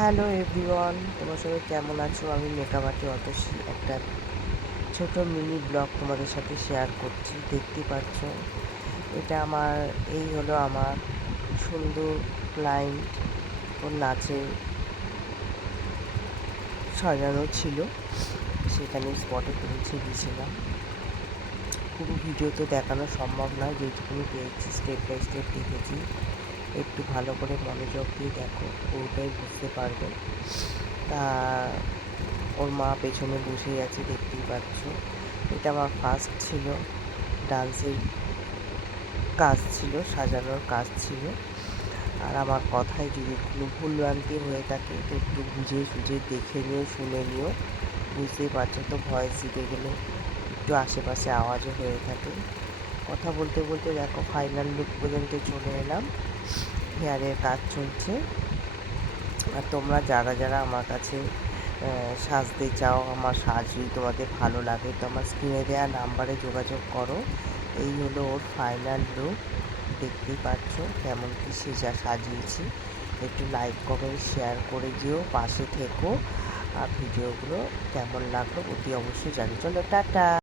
Hello everyone, তোমার সবাই কেমন আছো? আমি মেকআপ অতসী একটা ছোট মিনি ব্লগ তোমাদের সাথে শেয়ার করছি। দেখতেই পাচ্ছ, এটা এই হলো আমার সুন্দর ক্লায়েন্ট। ওর নাচে সাজানো ছিল, সেখানে স্পটে পৌঁছে গিয়েছিলাম। পুরো ভিডিও তো দেখানো সম্ভব নয়, যেটুকুনি পেয়েছি স্টেপ বাই স্টেপ দেখেছি। একটু ভালো করে মনোযোগ দিয়ে দেখো, পুরোটাই বুঝতে পারবে। তা ওর মা পেছনে বসেই আছে, দেখতেই পাচ্ছ। এটা আমার ফার্স্ট ছিল, ডান্সের কাজ ছিল, সাজানোর কাজ ছিল। আর আমার কথায় যদি কোনো ভুলভ্রান্তি হয়ে থাকে তো একটু বুঝে সুঝে দেখে নিও, শুনে নিও। বুঝতেই পারছো তো, ভয়েস দিতে গেলে একটু আশেপাশে আওয়াজও হয়ে থাকে। কথা বলতে বলতে দেখো ফাইনাল লুক পর্যন্ত চলে এলাম। হেয়ারের কাজ চলছে। আর তোমরা যারা যারা আমার কাছে সাজতে চাও, আমার সাজ যদি তোমাদের ভালো লাগে তো আমার স্ক্রিনে দেওয়া নাম্বারে যোগাযোগ করো। এই হলো ওর ফাইনাল লুক। দেখতেই পাচ্ছ কেমন কি সাজিয়েছি। একটু লাইক কমেন্ট শেয়ার করে দিও, পাশে থেকো। আর ভিডিওগুলো কেমন লাগলো অতি অবশ্যই জানি। চলো টাটা।